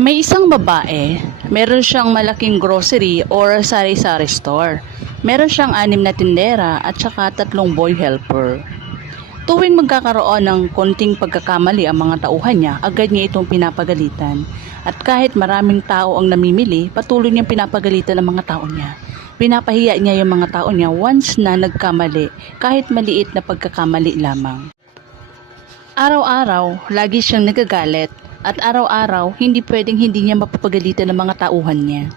May isang babae, meron siyang malaking grocery or sari-sari store. Meron siyang 6 na tindera at saka 3 boy helper. Tuwing magkakaroon ng konting pagkakamali ang mga tauhan niya, agad niya itong pinapagalitan. At kahit maraming tao ang namimili, patuloy niyang pinapagalitan ang mga tao niya. Pinapahiya niya yung mga tao niya once na nagkamali, kahit maliit na pagkakamali lamang. Araw-araw, lagi siyang nagagalit at araw-araw hindi pwedeng hindi niya mapapagalitan ng mga tauhan niya.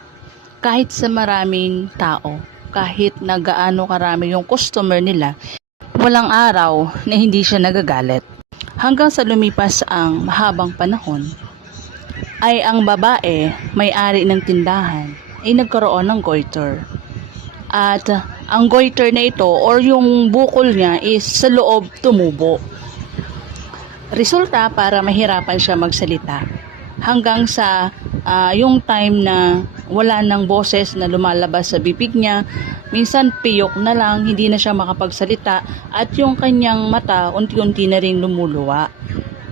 Kahit sa maraming tao, kahit na gaano karami yung customer nila, walang araw na hindi siya nagagalit. Hanggang sa lumipas ang mahabang panahon, ay ang babae, may-ari ng tindahan, ay nagkaroon ng goiter. At ang goiter na ito or yung bukol niya is sa loob tumubo. Resulta para mahirapan siya magsalita. Hanggang sa yung time na wala ng boses na lumalabas sa bibig niya, minsan piyok na lang, hindi na siya makapagsalita at yung kanyang mata unti-unti na rin lumuluwa.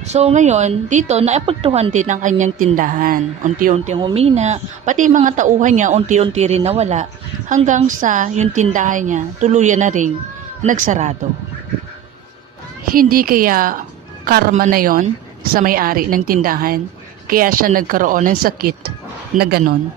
So ngayon, dito naapektuhan din ang kanyang tindahan. Unti-unting humina, pati mga tauhan niya unti-unti rin nawala hanggang sa yung tindahan niya tuluyan na rin nagsarado. Hindi kaya karma na yon sa may-ari ng tindahan, kaya siya nagkaroon ng sakit na ganon.